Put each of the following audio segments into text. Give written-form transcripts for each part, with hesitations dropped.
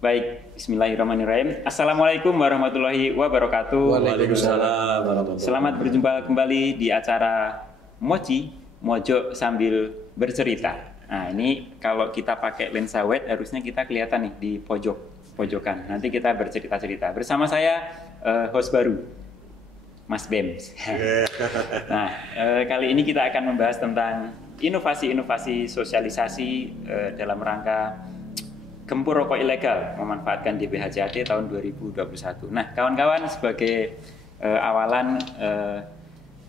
Baik, bismillahirrahmanirrahim. Assalamualaikum warahmatullahi wabarakatuh. Waalaikumsalam warahmatullahi. Selamat berjumpa kembali di acara Moci, Mojok Sambil Bercerita. Nah, ini kalau kita pakai lensa wide harusnya kita kelihatan nih di pojokan. Nanti kita bercerita-cerita. Bersama saya host baru, Mas Bem. Nah, kali ini kita akan membahas tentang inovasi-inovasi sosialisasi dalam rangka gempur rokok ilegal memanfaatkan DBHCHT tahun 2021. Nah, kawan-kawan, sebagai awalan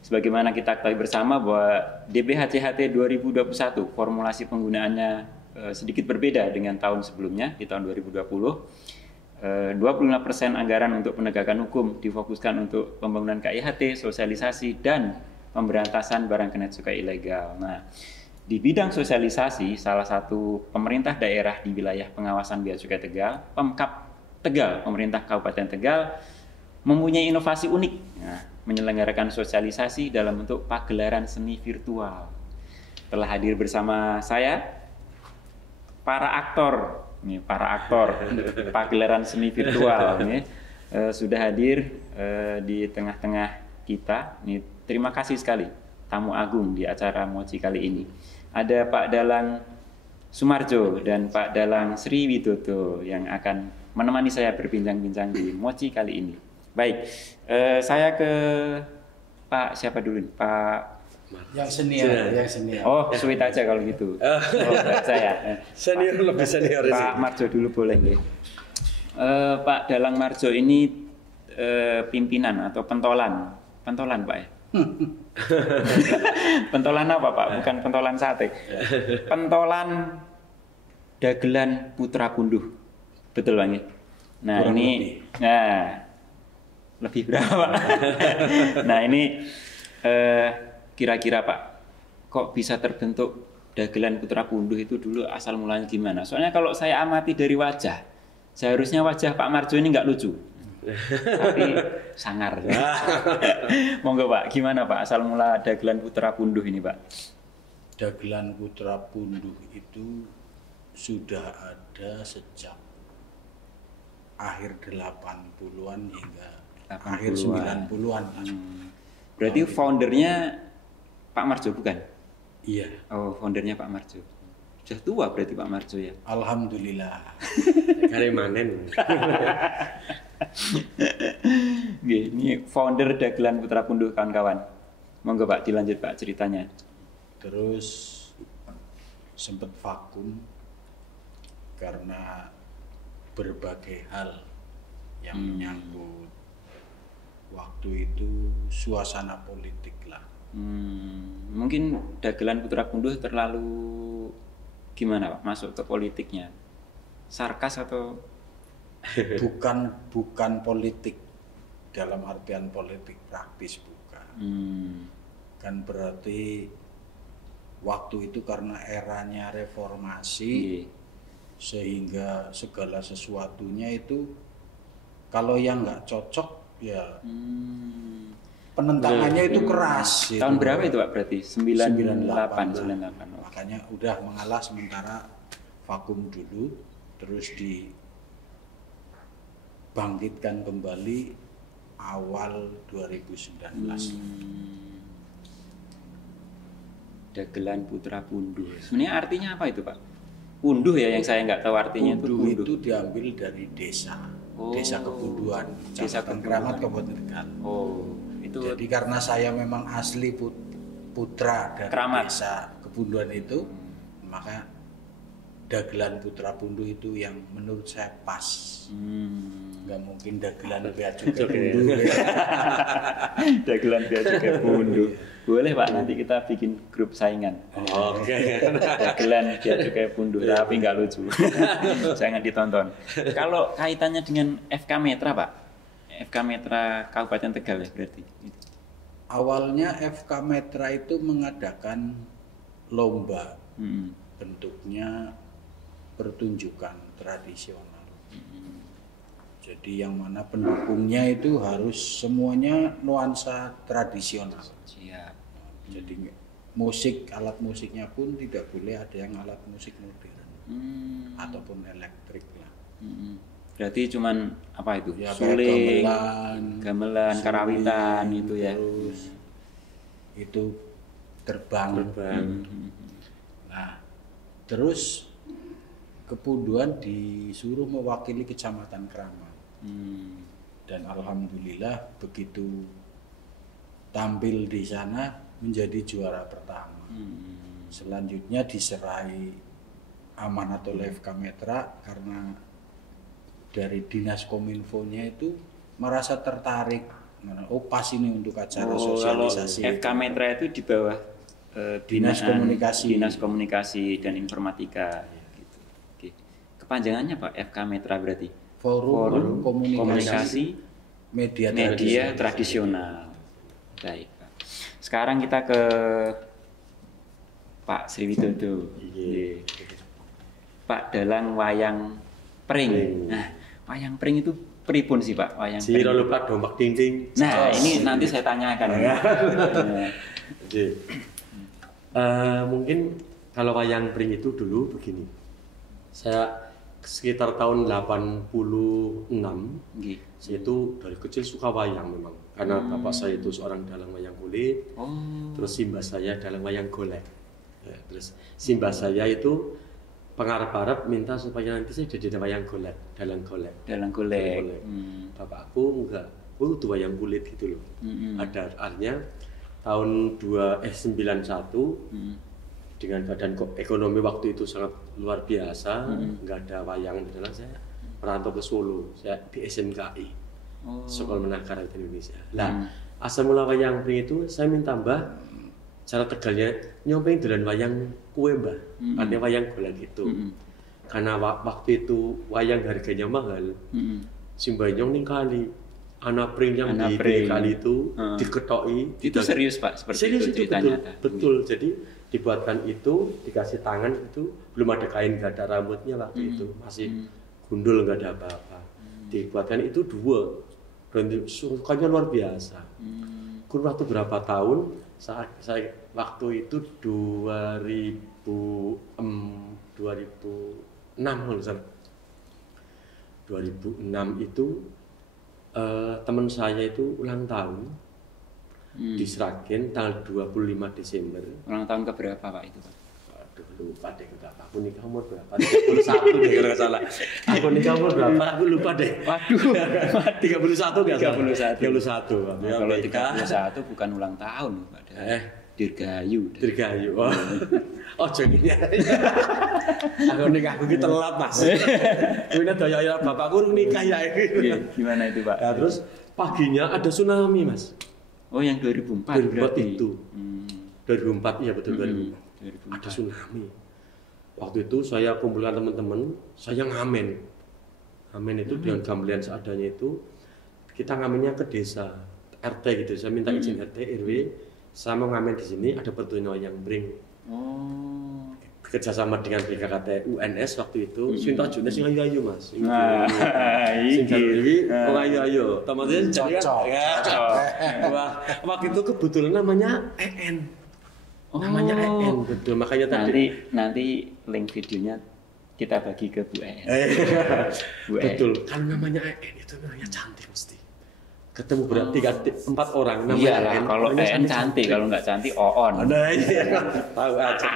sebagaimana kita ketahui bersama bahwa DBHCHT 2021 formulasi penggunaannya sedikit berbeda dengan tahun sebelumnya di tahun 2020. 25% anggaran untuk penegakan hukum difokuskan untuk pembangunan KIHT, sosialisasi dan pemberantasan barang kena cukai ilegal. Nah, di bidang sosialisasi, salah satu pemerintah daerah di wilayah pengawasan Bea Cukai Tegal, Pemkab Tegal, pemerintah Kabupaten Tegal, mempunyai inovasi unik, menyelenggarakan sosialisasi dalam bentuk pagelaran seni virtual. Telah hadir bersama saya para aktor pagelaran seni virtual, sudah hadir di tengah-tengah kita. Terima kasih sekali tamu agung di acara Moci kali ini. Ada Pak Dalang Sumarjo dan Pak Dalang Sri Widodo yang akan menemani saya berbincang-bincang di Moci kali ini. Baik, saya ke Pak siapa dulu? Pak yang senior. Oh, sweet aja kalau gitu. Saya. Senior lebih senior. Pak Marjo dulu boleh nggih. Pak Dalang Marjo ini pimpinan atau pentolan Pak ya? Pentolan apa Pak? Bukan pentolan sate. Pentolan dagelan Putra Punduh. Betul Bang ya? Nah, kurang ini lebih. Nah, lebih berapa? Nah, ini kira-kira Pak, kok bisa terbentuk dagelan Putra Punduh itu dulu asal mulanya gimana? Soalnya kalau saya amati dari wajah, seharusnya wajah Pak Marjo ini nggak lucu. Tapi sangar. Monggo Pak, gimana Pak asal mula dagelan Putra Punduh ini Pak? Dagelan Putra Punduh itu sudah ada sejak akhir 80-an hingga akhir 90-an. Berarti foundernya Pak Marjo bukan? Iya. Oh, foundernya Pak Marjo. Sudah tua berarti Pak Marjo ya? Alhamdulillah. Kali manen. Ini founder dagelan Putra Punduh kawan-kawan. Monggo Pak dilanjut Pak ceritanya. Terus sempat vakum karena berbagai hal yang menyangkut waktu itu suasana politik lah. Mungkin dagelan Putra Punduh terlalu gimana Pak masuk ke politiknya? Sarkas atau bukan politik dalam artian politik praktis, bukan. Kan berarti waktu itu karena eranya reformasi, sehingga segala sesuatunya itu kalau yang nggak cocok ya penentangannya itu keras. Tahun berapa itu Pak berarti? 98. Makanya udah mengalah sementara, vakum dulu, terus bangkitkan kembali awal 2019. Dagelan Putra Punduh. Sebenarnya artinya apa itu Pak? Punduh ya yang saya nggak tahu artinya. Punduh itu diambil dari desa. Desa Kepunduhan, Kecamatan Kramat, Kabupaten Tegal. Oh, itu. Jadi karena saya memang asli putra dari Kramat. Desa Kepunduhan itu, maka dagelan Putra Punduh itu yang menurut saya pas. Nggak mungkin dagelan Bea Cukai Punduh. Dagelan Bea Cukai Punduh. Boleh Pak, nanti kita bikin grup saingan. Oke. Dagelan Bea Cukai Punduh, tapi nggak lucu. Jangan ditonton. Kalau kaitannya dengan FK Metra Pak, FK Metra Kabupaten Tegal ya berarti. Awalnya FK Metra itu mengadakan lomba, bentuknya pertunjukan tradisional. Jadi yang mana pendukungnya itu harus semuanya nuansa tradisional. Siap. Jadi alat musiknya pun tidak boleh ada yang alat musik modern ataupun elektrik lah. Berarti cuman apa itu? Ya, Suling, gamelan, karawitan itu ya. Terus itu terbang. Nah, terus Kepunduan disuruh mewakili Kecamatan Kraman. Dan alhamdulillah begitu tampil di sana menjadi juara pertama. Selanjutnya diserai amanat oleh FK Metra karena dari Dinas Kominfo-nya itu merasa tertarik. Oh pas ini untuk acara sosialisasi. Kalau FK Metra itu di bawah Dinas Komunikasi dan Informatika. Gitu. Oke. Kepanjangannya Pak, FK Metra berarti? Forum Komunikasi Media Tradisional. Baik Pak. Sekarang kita ke Pak Sriwidodo. Pak Dalang Wayang Pring. Nah, Wayang Pring itu pripun sih Pak? Wayang Pring. Sira lupa dompak dinding. Nah, ini nanti saya tanyakan. Oke. Mungkin kalau wayang pring itu dulu begini. Saya sekitar tahun 86, saya itu dari kecil suka wayang memang. Karena bapak saya itu seorang dalang wayang kulit. Terus simbah saya dalang wayang golek. Ya, terus simbah saya itu pengarap-arap minta supaya nanti saya jadi wayang golek, dalang golek. Bapakku enggak, itu wayang kulit gitu loh. Ada artinya tahun 91 dengan badan ekonomi waktu itu sangat luar biasa, enggak ada wayang di sana, saya merantau ke Solo, saya di SMKI, Sekolah Menengah Karat Indonesia. Nah, asal mula wayang pring itu saya minta Mbah cara tegalnya nyobain dolan wayang kue Mbah, artinya wayang golek itu. Karena waktu itu wayang harganya mahal, Simbayong ning kali anak pring yang di kali itu diketoki. Itu serius Pak, seperti serius itu ceritanya. Betul. Jadi dibuatkan itu, dikasih tangan itu, belum ada kain, nggak ada rambutnya waktu itu, masih gundul, nggak ada apa-apa. Dibuatkan itu 2, dan sukanya luar biasa. Kurun waktu berapa tahun? Saya waktu itu 2006 kalau salah. 2006 itu teman saya itu ulang tahun di Sragen tanggal 25 Desember. Ulang tahun ke berapa Pak itu Pak? Aduh lupa deh, aku nikah umur berapa? 31 deh kalau nggak salah. Aku nikah umur berapa? Aku lupa deh. Waduh, 31 nggak salah. 31. Ya, kalau 31 bukan ulang tahun Pak. Dirgayu. Oh jadinya. Aku nikah aku telat Mas. Ini daya bapakku nikah ya. Gimana itu Pak? Nah, terus paginya ada tsunami Mas. Oh yang 2004 berarti. Itu. 2004 iya betul 2004. Ada tsunami. Waktu itu saya kumpulkan teman-teman, saya ngamen. Ngamen itu dengan gamelan seadanya itu kita ngamennya ke desa RT gitu. Saya minta izin RT RW. Saya mau ngamen di sini ada pertunjukan wayang pring. Kerjasama dengan BKKT UNS waktu itu. Sinta Juna sing ayu Mas. Nah, Sinta Dewi, ayu. Teman-teman jadi wah, waktu itu kebetulan namanya EN. Namanya EN betul. Makanya nanti link videonya kita bagi ke Bu EN. Betul. Kalau namanya EN itu namanya cantik mesti. Ketemu berarti 4 orang namanya EN. Kalau EN cantik, kalau nggak cantik Oon. Ada iya. Tahu aja.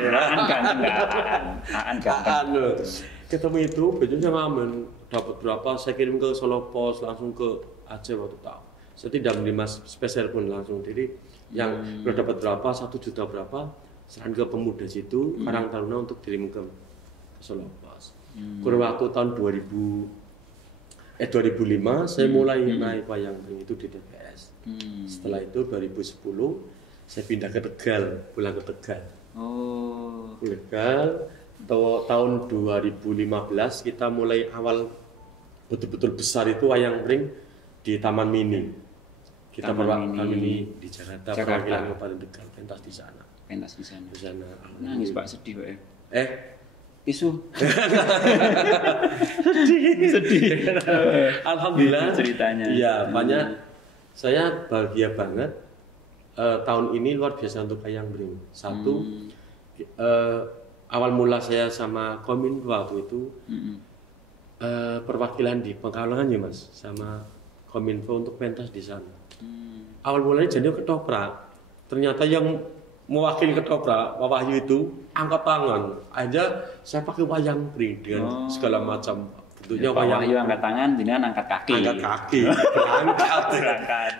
Aan ganteng. Ketemu itu bajunya ngamen, dapat berapa saya kirim ke Solo Pos langsung ke Aceh waktu tahu. Saya tidak beli mas spesial pun langsung jadi yang udah dapat berapa 1 juta berapa serahkan ke pemuda situ Karang Taruna untuk dikirim ke Solo Pos. Kurang waktu tahun 2005 saya mulai naik wayang pring itu di DPS. Setelah itu 2010 saya pindah ke Tegal, pulang ke Tegal. Tegal tahun 2015 kita mulai awal betul-betul besar itu wayang pring di Taman Mini. Kita Taman Mini di Jakarta. Perwakilan Kabupaten Tegal, pentas di sana. Di sana. Nangis Pak, sedih Pak. Tisu. sedih. Alhamdulillah ceritanya. Iya, banyak. Saya bahagia banget. Tahun ini luar biasa untuk wayang pring. Satu, awal mula saya sama Kominfo waktu itu perwakilan di Pekalongan ya Mas, sama Kominfo untuk pentas di sana. Awal mulanya jadi ketoprak, ternyata yang mewakili ketoprak Pak Wahyu itu angkat tangan aja, saya pakai wayang pring dengan segala macam bentuknya. Pak Wahyu angkat tangan, jenengan angkat kaki. Angkat kaki, berangkat.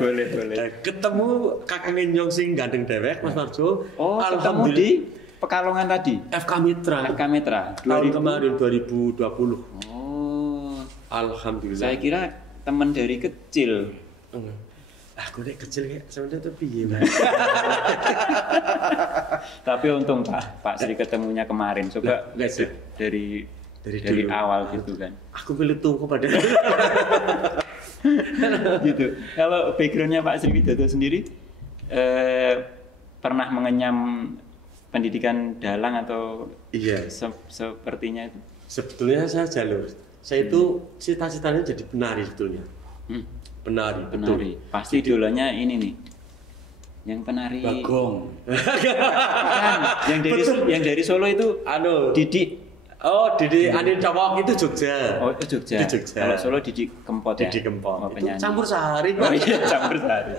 Boleh. Ketemu kakak Ngenyong sing gandeng dewek Mas Marjo. Oh, ketemu di Pekalongan tadi. FK Mitra. FK Mitra. Tahun kemarin 2020. Oh, Alhamdulillah. saya kira teman dari kecil. Aku nek kecil kayak sebenarnya tuh piye, Mas. Tapi untung Pak Sri ketemunya kemarin. Coba dari dulu. awal gitu kan. Aku pilih tunggu pada gitu. Kalau backgroundnya Pak Sri Widodo sendiri pernah mengenyam pendidikan dalang atau iya sepertinya itu? Sebetulnya saya jalur. Saya itu cita-citanya jadi penari sebetulnya. Penari. Betul. Pasti idolanya ini nih. Yang penari Bagong. Bukan. yang dari Solo itu Didi. Oh, Didi Anin Cawok itu Jogja. Oh, itu Jogja. Di Jogja. Kalau Solo Didi Kempot ya. Didi Kempot. Oh, itu penyanyi. campur sehari. Oh iya, campur sehari.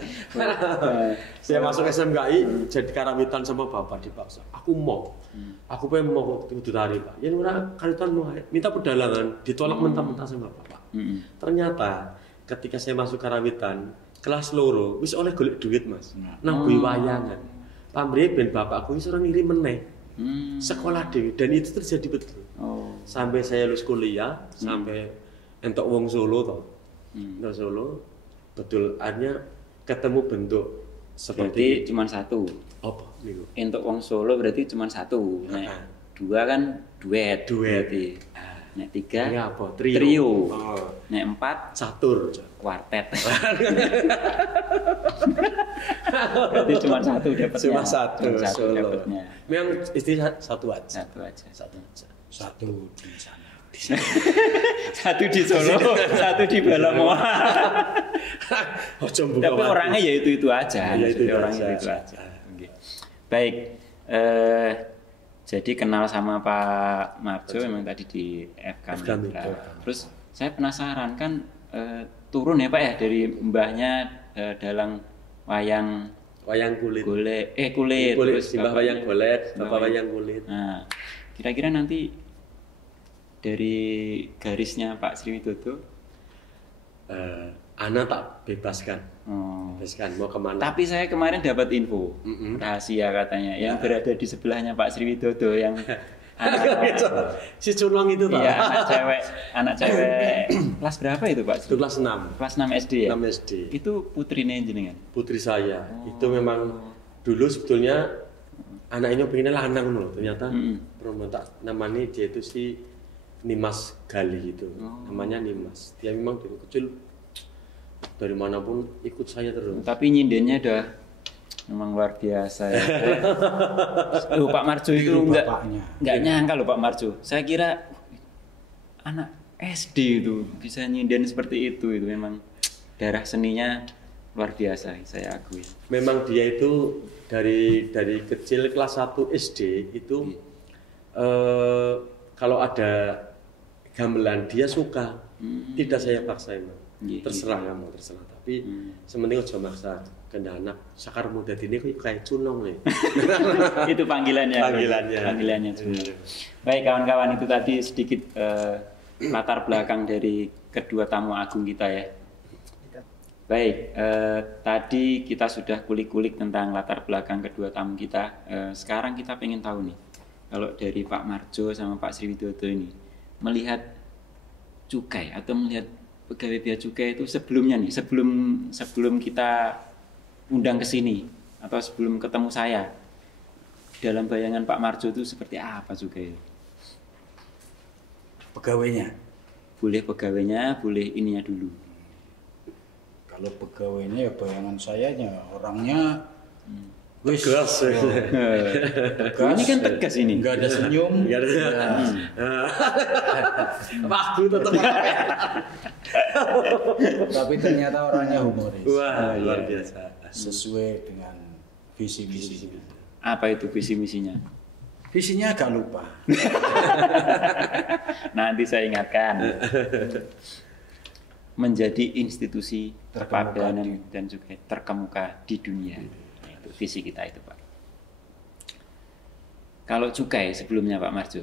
Saya masuk SMKI jadi karawitan sama bapak dipaksa. Aku mau. Aku pengen mau kudu tari, Pak. Ya ora karawitan mau minta pedalangan, ditolak mentah-mentah sama bapak. Ternyata ketika saya masuk karawitan, kelas loro wis oleh golek duit, Mas. Nang bui wayangan. Pamrih ben bapakku wis ora ngirim meneh. Sekolah dewe dan itu terjadi betul. Sampai saya lulus kuliah, sampai entuk wong Solo toh. Entuk Solo betul hanya ketemu bentuk Berarti cuma satu. apa niku? Untuk wong Solo berarti cuma satu. Nek dua kan duet. Berarti. Nek tiga Ini apa? Trio. Oh. Nek empat Catur. kuartet. Berarti cuma satu dapatnya. Cuma satu Solo. Dapatnya. Memang istri satu aja. Satu aja. Satu di sana. Satu di Solo, satu di Balamoa. Tapi orangnya ya itu aja. Ya, itu orangnya itu aja. Okay. Baik. Jadi kenal sama Pak Marjo memang tadi di FK Mitra. Terus saya penasaran kan turun ya Pak ya dari mbahnya dalang wayang kulit. Kulit. Terus mbah wayang golet, bapak wayang kulit. Nah, kira-kira nanti dari garisnya Pak Sri Widodo Ana tak bebaskan. Bebaskan mau kemana? Tapi saya kemarin dapat info rahasia katanya yang berada di sebelahnya Pak Sri Widodo yang si Curlong itu toh. Iya, anak cewek kelas berapa itu Pak? Itu kelas 6. Kelas 6 SD ya? 6 SD. Itu putrinya jenengan? Putri saya. Itu memang dulu sebetulnya anaknya pengennya lanang loh. Ternyata perempuan tak namanya dia itu si Nimas Gali itu. Namanya Nimas. Dia memang dari kecil dari manapun ikut saya terus. Tapi nyindennya udah memang luar biasa ya. Pak Marjo itu enggak nyangka loh Pak Marjo. Saya kira anak SD itu bisa nyinden seperti itu memang darah seninya luar biasa, saya akui. Memang dia itu dari kecil kelas 1 SD itu kalau ada gamelan dia suka. Tidak saya paksa emang. Terserah kamu, terserah. Tapi sementing aja maksa kena anak sakar muda ini kayak cunong nih. Itu panggilannya. Panggilannya cunong. Baik kawan-kawan, itu tadi sedikit latar belakang dari kedua tamu agung kita ya. Baik, tadi kita sudah kulik-kulik tentang latar belakang kedua tamu kita. Sekarang kita pengen tahu nih, kalau dari Pak Marjo sama Pak Sri Widodo ini melihat cukai atau melihat pegawai bea cukai itu sebelumnya nih, sebelum kita undang ke sini atau sebelum ketemu saya, dalam bayangan Pak Marjo itu seperti apa cukai? Pegawainya. Boleh pegawainya, boleh ininya dulu. Kalau pegawainya ya bayangan saya orangnya tegas. Ini kan tegas ini. Enggak ada senyum. Enggak ada. Aku tetap. Tapi ternyata orangnya humoris. Wah, luar biasa. Sesuai dengan visi misi. Apa itu visi misinya? Visinya agak lupa. Nanti saya ingatkan. Menjadi institusi perpabeanan dan juga terkemuka di dunia. Nah, itu visi kita itu, Pak. Kalau cukai sebelumnya Pak Marjo?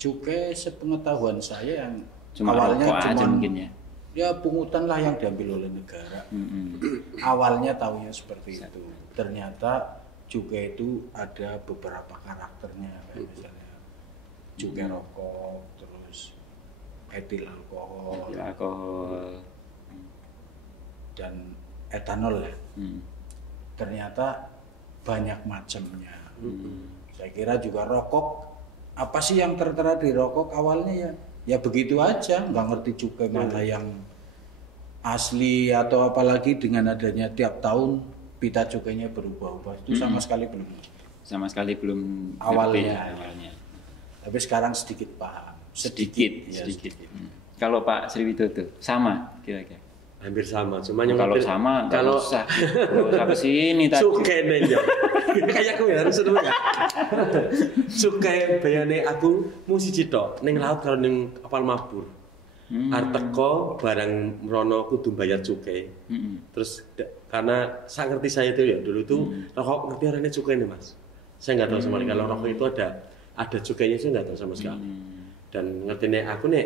Cukai sepengetahuan saya yang Cuma awalnya rokok aja cuman, mungkin ya. Ya pungutan lah yang diambil oleh negara. Awalnya tahunya seperti itu. Ternyata cukai itu ada beberapa karakternya, kayak misalnya cukai rokok, terus etil alkohol, dan etanol ya. Ternyata banyak macamnya. Saya kira juga rokok, apa sih yang tertera di rokok awalnya ya begitu aja, nggak ngerti cukai mana yang asli atau apalagi dengan adanya tiap tahun pita cukainya berubah-ubah, itu sama sekali belum awalnya. Tapi sekarang sedikit paham, sedikit. Kalau Pak Sri Widodo sama kira-kira? Hampir sama, cuma kalau sama nggak usah kesini tadi. Cukai nih, kayak aku ya harus dulu ya. Cukai bayane aku mesti citok, neng laut kalau neng kapal mabur. Arteko barang merono kudu bayar cukai. Terus karena saya ngerti saya itu ya dulu tuh rokok ngerti orangnya cukai nih Mas. Saya nggak tahu sama sekali kalau rokok itu ada cukainya sih nggak tahu sama sekali. Dan ngerti nih aku nih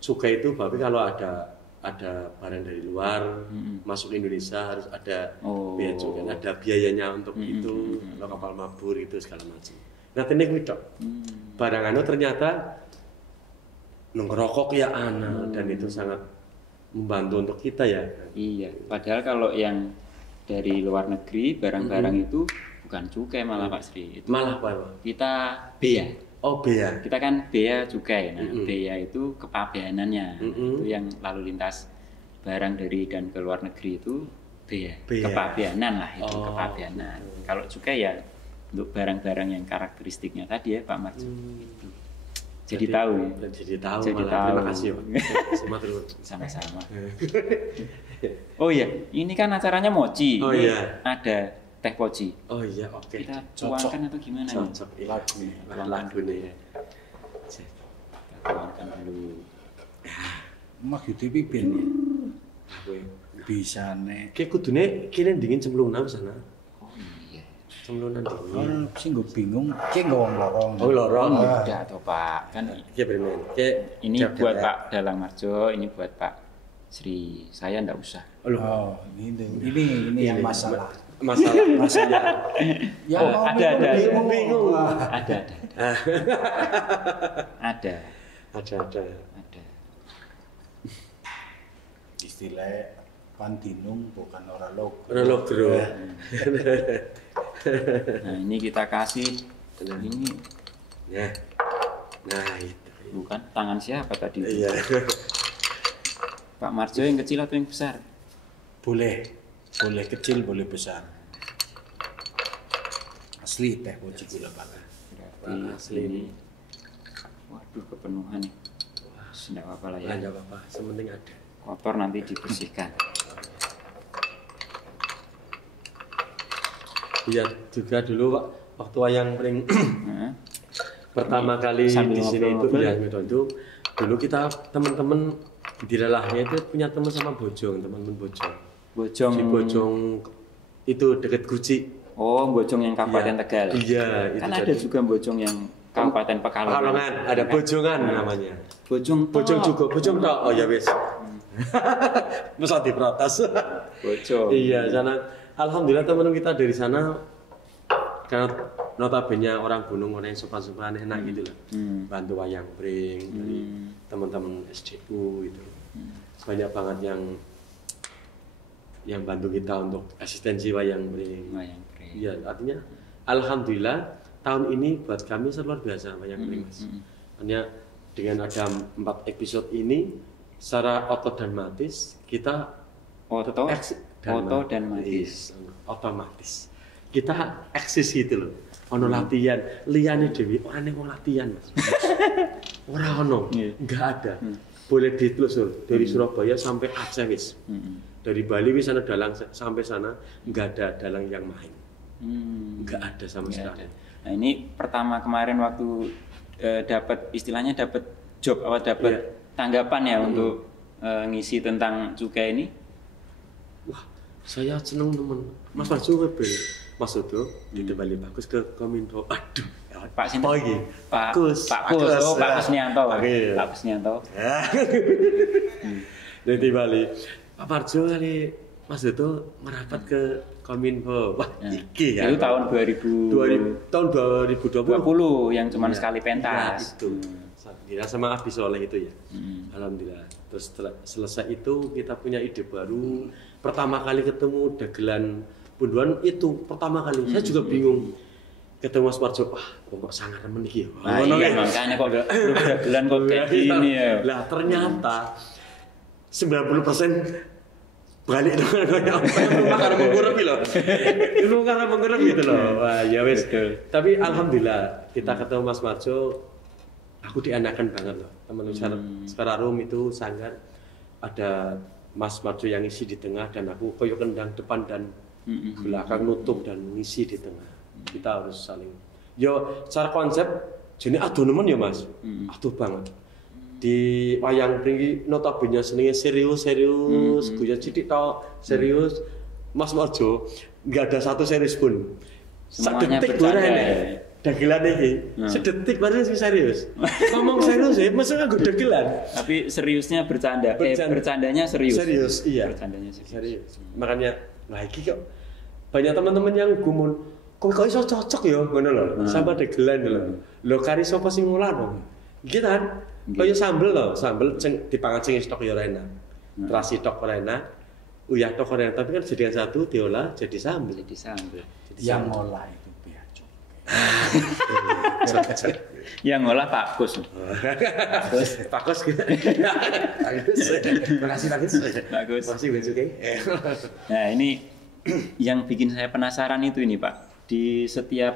cukai itu tapi kalau ada barang dari luar masuk Indonesia harus ada biaya cukai, ada biayanya untuk itu, kalau kapal mabur itu segala macam. Nah ini kuwi barang anu ternyata ngerokok ya dan itu sangat membantu untuk kita ya. Iya, padahal kalau yang dari luar negeri barang-barang itu bukan cukai malah Pak Sri. Itu malah apa? Kita bea. Oh bea. Kita kan bea cukai. Nah, bea itu kepabeanannya. Itu yang lalu lintas barang dari dan ke luar negeri itu bea. Kepabeanan lah itu kepabeanan. Kalau cukai ya untuk barang-barang yang karakteristiknya tadi ya Pak Marjo. Jadi tahu. Terima kasih Pak. Sama-sama. Oh iya, ini kan acaranya mochi. Oh iya. Ada teh poci. Oh iya, oke. Kita tuangkan atau gimana nih? Cocok lagu nih. Kita tuangkan dulu. Mak di TV ben ya. Bisa nek. Kayak kudune kene dingin cemplungan sana. Cemplungan dingin. Sing gue bingung, kayak nggak wong lorong. Oh lorong. Enggak toh Pak, kan ini buat Pak Dalang Marjo, ini buat Pak Sri. Saya enggak usah. Oh, ini yang masalah. Ya, ada. Bingung. Ada. Istilah pandinung bukan orang logro. Nah ini kita kasih ini. Ya. Nah itu. Bukan tangan siapa tadi? Iya. Pak Marjo yang kecil atau yang besar? Boleh kecil, boleh besar. Asli teh poci gula batu. Asli ini. Waduh kepenuhan nih. Tidak apa-apa lah ya. Tidak apa-apa, sementing ada. Kotor nanti dibersihkan. Iya juga dulu Pak, waktu wayang pring pertama kali di sini itu ya itu dulu kita teman-teman di lelahnya itu punya teman sama teman Bojong. Si Bojong itu dekat Guci. Oh, Bojong yang Kabupaten Tegal. Iya, kan ada juga Bojong yang Kabupaten Pekalongan. Ada Bojongan namanya. Bojong juga, Bojong tok. Oh ya wis. Masa diprotes. Bojong. Iya, sana alhamdulillah teman kita dari sana karena notabene orang gunung, orang yang sopan-sopan enak gitu loh. Bantu wayang pring dari teman-teman SDU gitu. Banyak banget yang bantu kita untuk asistensi wayang pring. Iya, artinya alhamdulillah tahun ini buat kami luar biasa wayang pring Mas. Hanya dengan ada 4 episode ini secara otomatis kita otomatis kita eksis gitu loh. Ono latihan, liyane dhewe aneh wong latihan Mas. Ora ono, enggak ada. Boleh ditelusur dari Surabaya sampai Aceh wis. Dari Bali wis ana dalang sampai sana enggak ada dalang yang main. Enggak ada sama sekali. Nah ini pertama kemarin waktu dapat istilahnya dapat job atau dapat tanggapan ya untuk ngisi tentang cukai ini. Wah, saya seneng temen. Mas Marjo Mas Odo ditembali bagus ke Kominfo. Aduh, Pak Sinten? Oh iya. Pak Kus. Pak Kusnianto. Pak Kusnianto. Dari Bali. Pak Marjo kali Mas Odo merapat ke Kominfo. Wah, iki ya. Itu tahun 2020 yang cuman sekali pentas. Ya, itu. Alhamdulillah sama Abi Soleh itu ya. Alhamdulillah. Terus selesai itu kita punya ide baru. Pertama kali ketemu dagelan Punduan itu pertama kali. Saya juga bingung. Ketemu Mas Marjo, wah kok sangat temen iki ya. Nah, iya, makanya kok dagelan kok kayak gini ya. Lah ternyata 90% balik dengan banyak apa karena mengurangi loh. Itu karena mengurangi gitu loh. Wah, ya wes. Tapi alhamdulillah kita ketemu Mas Marjo, aku dianakan banget loh. Teman-teman Sekarang itu sangat ada Mas Marjo yang isi di tengah dan aku koyo kendang depan dan belakang nutup dan ngisi di tengah. Kita harus saling. Yo, secara konsep jadi aduh nemen ya Mas. Aduh banget. Di wayang pringgi notabene senenge serius, guyon sithik tok, serius. Mas Marjo enggak ada satu serius pun. Semuanya Sedetik bercanda. Dagelan iki. Sedetik baru sing serius. Ngomong serius ya, masa nganggo dagelan. Tapi seriusnya bercanda. Bercandanya serius. Serius, iya. Bercandanya serius. Makanya lah iki kok banyak teman-teman yang gumun, kok iso cocok ya ngono lho. Sama dagelan lho. Lho kari sapa sing ngolah dong. Gitu kan. Kaya sambel lho, sambel dipangan sing stok ya ora enak. Terasi tok ora enak. Uyah tok ora enak, tapi kan jadian satu diolah jadi sambel. Yang ngolah itu bea cukai. Yang ngolah Pak Kus. Pak Kus. Makasih Pak Kus. Bagus. Makasih bea cukai. Nah, ini yang bikin saya penasaran itu ini Pak. Di setiap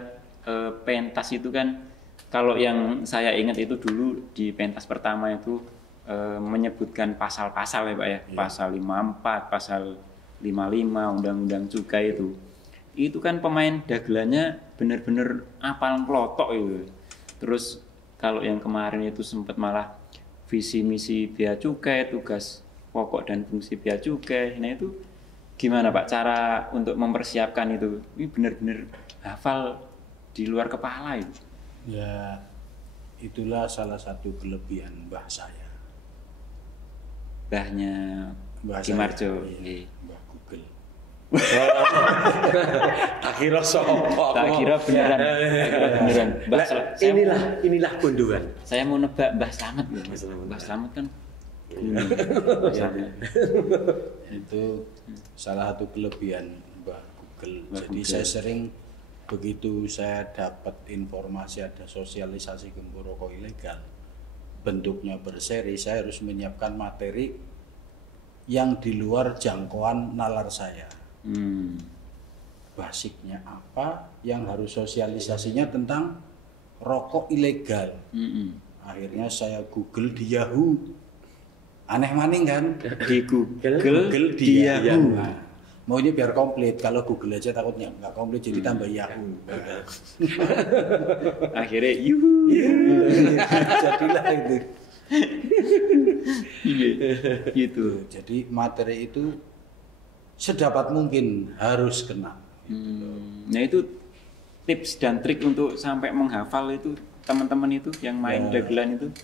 pentas itu kan kalau yang saya ingat itu dulu di pentas pertama itu menyebutkan pasal-pasal ya Pak ya. Pasal 54, pasal 55 Undang-Undang Cukai itu. Itu kan pemain dagelannya benar-benar apal klotok itu. Terus kalau yang kemarin itu sempat malah visi misi bea cukai, tugas pokok dan fungsi bea cukai. Nah itu gimana Pak cara untuk mempersiapkan itu? Ini benar-benar hafal di luar kepala itu. Ya, itulah salah satu kelebihan mbah saya. Mbahnya Ki Marjo. Iya, Mbah Google. Tak kira sopo. Tak kira beneran. Inilah kunduan. Saya mau nebak Mbah Slamet. Mbah Slamet kan Mbah Slamet. Itu salah satu kelebihan Mbah Google. Jadi saya sering begitu saya dapat informasi ada sosialisasi gembur rokok ilegal bentuknya berseri, saya harus menyiapkan materi yang di luar jangkauan nalar saya. Basicnya apa, yang harus sosialisasinya tentang rokok ilegal. Akhirnya saya Google di Yahoo. Aneh maning kan? Di Google di Yahoo. Nah, maunya biar komplit, kalau Google aja takutnya nggak komplit jadi tambah Yahoo. Akhirnya yuhu. Jadilah itu. Gitu. Jadi materi itu sedapat mungkin harus kena. Nah itu tips dan trik untuk sampai menghafal itu teman-teman itu yang main dagelan itu.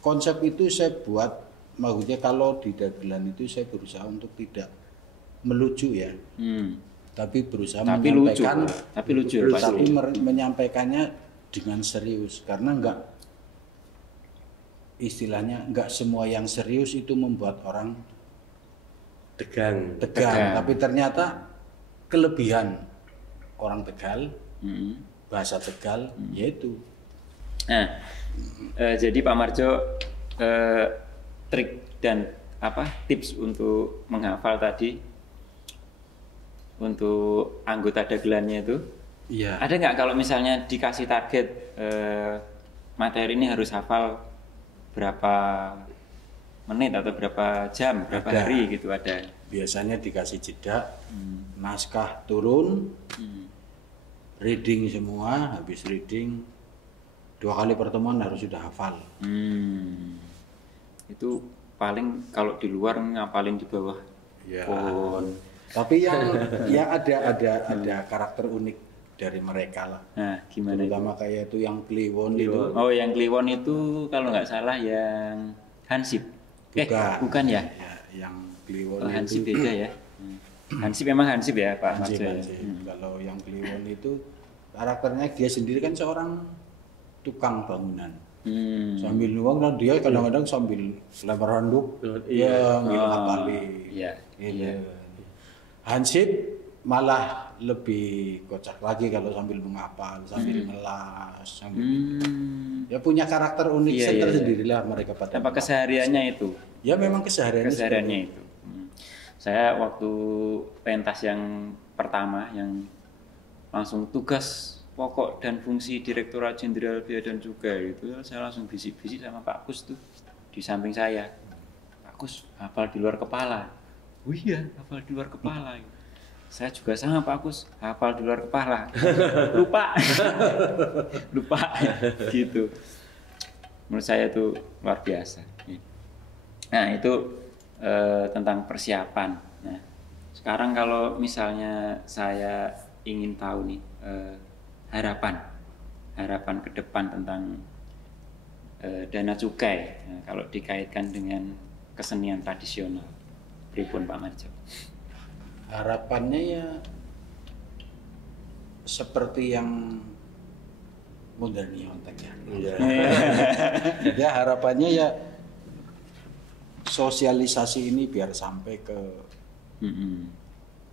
Konsep itu saya buat, maksudnya kalau di dagelan itu saya berusaha untuk tidak melucu ya, tapi berusaha menyampaikan, tapi menyampaikannya dengan serius karena istilahnya enggak semua yang serius itu membuat orang tegang. Tapi ternyata kelebihan orang Tegal, bahasa Tegal yaitu. Nah, jadi Pak Marjo trik dan tips untuk menghafal tadi. Untuk anggota dagelannya itu, ada nggak kalau misalnya dikasih target materi ini harus hafal berapa menit atau berapa jam, berapa hari gitu ada? Biasanya dikasih jeda, naskah turun, reading semua, habis reading 2 kali pertemuan harus sudah hafal. Itu paling kalau di luar ngapalin di bawah Ya. pohon. Tapi yang ada karakter unik dari mereka lah. Nah, gimana itu? Terutama kayak itu yang Kliwon itu. Oh, yang Kliwon itu kalau nggak salah yang Hansip. Bukan ya? Yang Kliwon Oh, Hansip itu. beda ya. Hansip memang Hansip ya, Pak Hansip, Marjo. Hansip. Kalau yang Kliwon itu karakternya dia sendiri kan seorang tukang bangunan. Sambil nuang dan dia kadang-kadang sambil lempar handuk, Iya. ngapalin. Iya. Gitu. Iya. Hansip malah lebih kocak lagi kalau sambil mengapal, sambil ngelas, sambil ya punya karakter unik Iya, iya, tersendiri lah mereka pada. Apa kesehariannya itu? Ya memang kesehariannya Itu. Saya waktu pentas yang pertama yang langsung tugas pokok dan fungsi Direktorat Jenderal Bea dan Cukai itu saya langsung bisik-bisik sama Pak Kus tuh di samping saya. Pak Kus, hafal di luar kepala. Oh iya, hafal di luar kepala. Saya juga sama Pak Kus, hafal di luar kepala. Lupa gitu. Menurut saya itu luar biasa. Nah itu tentang persiapan. Nah sekarang kalau misalnya saya ingin tahu nih harapan ke depan tentang dana cukai. Nah, kalau dikaitkan dengan kesenian tradisional, pripun Pak Marjo? harapannya ya seperti yang modern Yontek ya. Ya harapannya ya sosialisasi ini biar sampai ke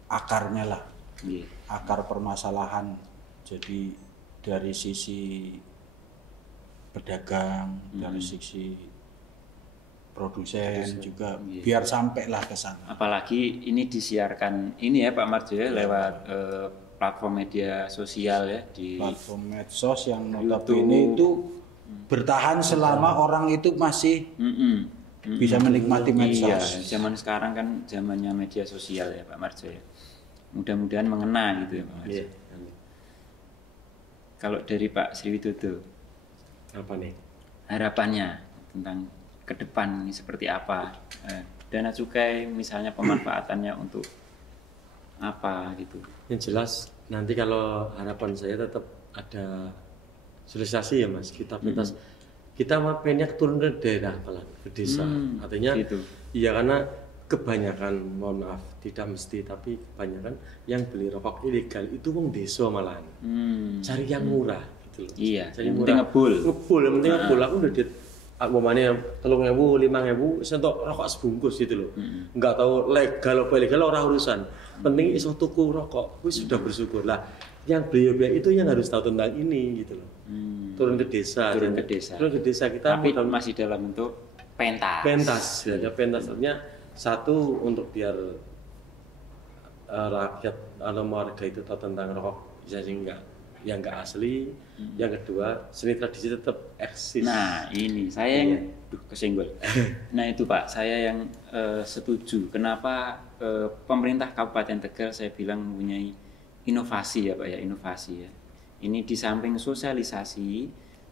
akarnya lah, akar permasalahan. Jadi dari sisi pedagang, dari sisi produsen juga biar sampailah ke sana. Apalagi ini disiarkan ini ya Pak Marjo ya lewat platform media sosial ya di Platform medsos yang notabene itu bertahan selama orang itu masih bisa menikmati medsos. Iya, zaman sekarang kan zamannya media sosial ya Pak Marjo ya. Mudah-mudahan mengena gitu ya Pak Marjo. Iya. Kalau dari Pak Sriwidodo, Apa nih? harapannya tentang ke depan ini seperti apa? Dana cukai misalnya pemanfaatannya untuk apa gitu? Yang jelas nanti kalau harapan saya tetap ada sosialisasi ya Mas. Kita pentas kita pengennya turun ke daerah malah ke desa. Artinya gitu. iya karena kebanyakan mohon maaf tidak mesti tapi kebanyakan yang beli rokok ilegal itu wong desa malahan. Cari yang murah gitu loh. Iya, Cari yang murah. penting ngebul. Yang penting ngebul. Aku udah umpamanya 3.000, 5.000 sentok rokok sebungkus gitu loh. Enggak tahu legal apa ilegal ora urusan. Penting iso tuku rokok, wis sudah bersyukur lah. Yang beliau itu yang harus tahu tentang ini gitu loh. Turun ke desa. Turun ke desa. Turun ke desa kita Tapi masih dalam bentuk pentas. pentas ya, ada pentas artinya satu untuk biar rakyat atau warga itu tahu tentang rokok sehingga yang enggak asli. Yang kedua seni tradisi tetap eksis. Nah ini saya yang kesenggol. Nah itu Pak saya yang setuju. Kenapa pemerintah Kabupaten Tegal saya bilang mempunyai inovasi ya Pak ya, inovasi ya. Ini di samping sosialisasi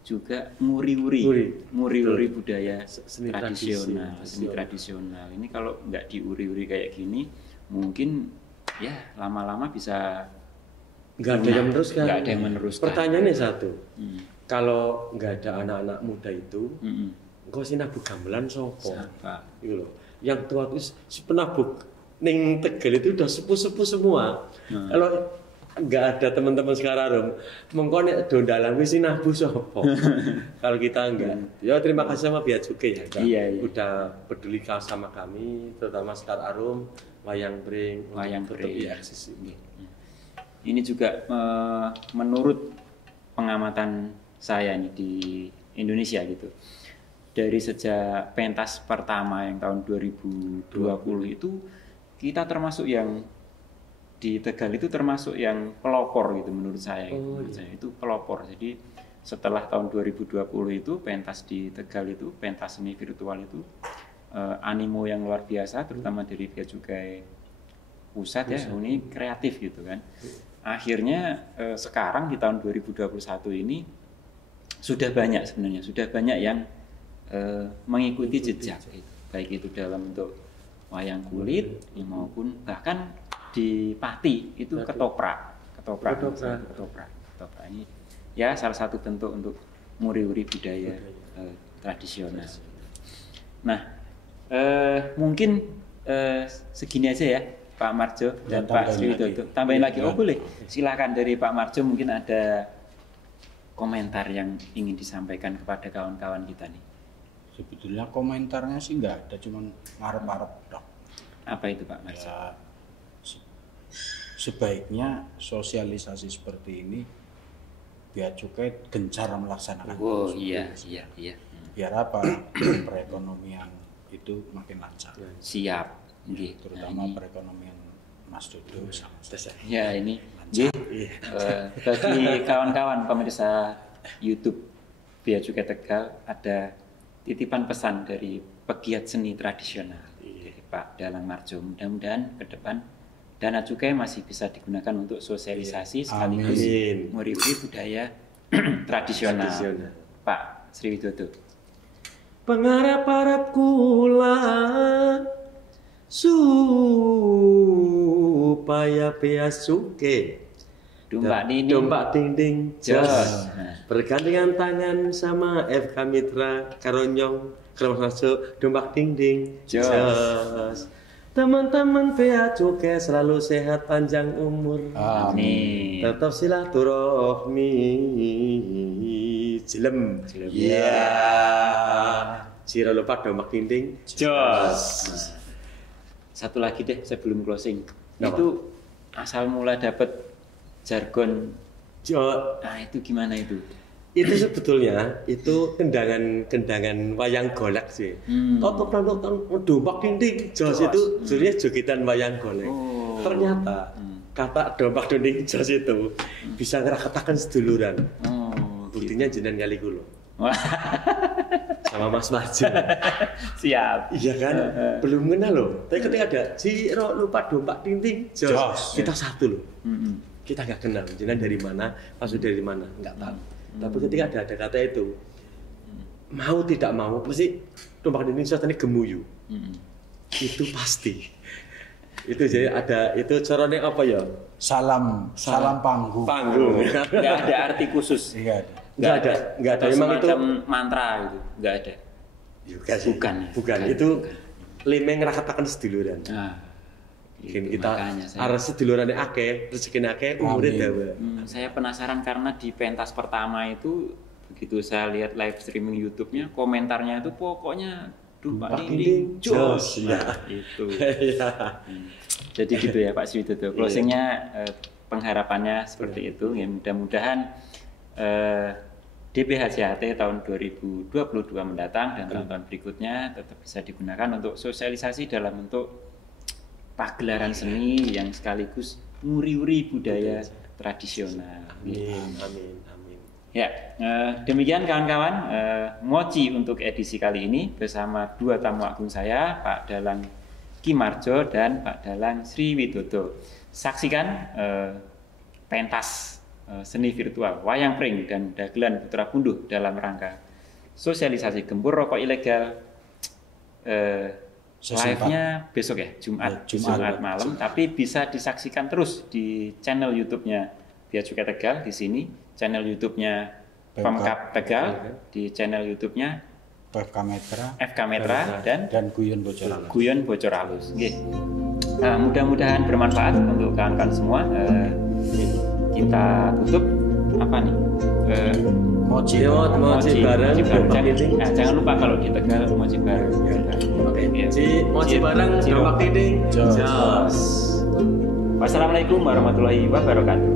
juga nguri-uri budaya Seni tradisional, tradisi. seni tradisional. Ini kalau nggak diuri-uri kayak gini, mungkin ya lama-lama bisa Nggak ada yang meneruskan. Nggak ada yang meneruskan. Pertanyaannya satu, kalau nggak ada anak-anak muda itu, engkau sih nabuk gamelan sopo? Siapa? Gitu loh. Yang tua itu si penabuk ning Tegal itu udah sepuh-sepuh semua. Kalau nggak ada teman-teman sekarang, mengkau nek dondalan wis nabu sopo? Kalau kita enggak, ya terima kasih sama Bea Cukai ya, Iya. udah peduli sama kami, terutama Sekar Arum, Wayang Bring, tetap Bring. eksis. Ini juga menurut pengamatan saya nih di Indonesia gitu. Dari sejak pentas pertama yang tahun 2020 itu kita termasuk yang di Tegal itu termasuk yang pelopor gitu menurut saya. Menurut saya itu pelopor. Jadi setelah tahun 2020 itu pentas di Tegal itu pentas seni virtual itu animo yang luar biasa terutama dari Bea Cukai pusat ya, ini kreatif gitu kan. akhirnya sekarang di tahun 2021 ini sudah banyak yang mengikuti jejak itu. Baik itu dalam bentuk wayang kulit maupun bahkan di Pati itu ketoprak ini ya salah satu bentuk untuk nguri-nguri budaya tradisional. Nah, mungkin segini aja ya Pak Marjo dan Pak Sriwidodo. Tambahin lagi, boleh. Silakan dari Pak Marjo, mungkin ada komentar yang ingin disampaikan kepada kawan-kawan kita nih. Sebetulnya komentarnya sih nggak ada, cuman ngarep-ngarep dok. Apa itu Pak Marjo? Ya, sebaiknya sosialisasi seperti ini Bea Cukai gencar melaksanakan. Oh iya. Biar apa? Perekonomian itu makin lancar. Siap. Terutama perekonomian Mas Dodo sama saya. Ya ini bagi kawan-kawan pemirsa YouTube Bea Cukai Tegal ada titipan pesan dari pegiat seni tradisional dari Pak Dalang Marjo. Mudah-mudahan ke depan dana cukai masih bisa digunakan untuk sosialisasi sekaligus nguri-nguri budaya tradisional. Pak Sriwidodo. Pengharap-harap kula supaya Bea Cukai dompak dinding jos bergandengan tangan sama FK Mitra Karonyong Kermasuk dompak dinding jos. Teman-teman Bea Cukai selalu sehat panjang umur. Amin. Tetap silaturahmi. Jelem. Iya. Jangan lupa dompak dinding jos. Satu lagi deh sebelum closing. Itu asal mula dapat jargon jos. Nah, itu gimana itu? Itu sebetulnya itu kendangan wayang golek sih. Tonton dompak dinding jos itu sebenarnya jogetan wayang golek. Ternyata kata dompak dinding jos itu bisa ngerakatakan seduluran. Buktinya jenengan kali kulo. Sama Mas Marjo. Siap. Iya kan? Belum kenal loh. Tapi ketika ada Ciro lupa dompak dinding jos, kita satu loh. Kita nggak kenal jenengan dari mana, maksud dari mana, nggak tahu. Tapi ketika ada kata itu, mau tidak mau pasti dompak dinding jos ini gemuyu. Itu pasti. Itu jadi ada itu caranya apa ya? Salam panggung. Nggak ada arti khusus. Iya. Nggak ada. Memang itu mantra itu, nggak ada. Bukan. Itu limeng rakatakan seduluran. Mungkin kita harus sedulurannya akeh, rezekinya akeh, umurnya dawa. Saya penasaran karena di pentas pertama itu begitu saya lihat live streaming YouTube-nya, komentarnya itu pokoknya dompak dinding jos. Itu. Jadi gitu ya Pak Sriwidodo. Closingnya pengharapannya seperti itu. Ya mudah-mudahan DBHCHT tahun 2022 mendatang dan tahun-tahun berikutnya tetap bisa digunakan untuk sosialisasi dalam bentuk pagelaran seni yang sekaligus nguri-nguri budaya tradisional. Amin. Ya, demikian kawan-kawan Moci untuk edisi kali ini bersama dua tamu agung saya, Pak Dalang Ki Marjo dan Pak Dalang Sriwidodo. Saksikan pentas seni virtual Wayang Pring dan Dagelan Putra Punduh dalam rangka sosialisasi gempur rokok ilegal. Live-nya besok ya, Jumat malam, tapi bisa disaksikan terus di channel YouTube-nya Bea Cukai Tegal di sini, channel YouTube-nya Pemkab Tegal, di channel YouTube-nya FK Metra dan Guyon Bocor Halus. Nah, mudah-mudahan bermanfaat untuk kawan-kawan semua. Kita tutup apa nih? Moci bareng. Jangan lupa kalau di Tegal moci bareng. Moci bareng dompak dinding jos. Wassalamualaikum warahmatullahi wabarakatuh.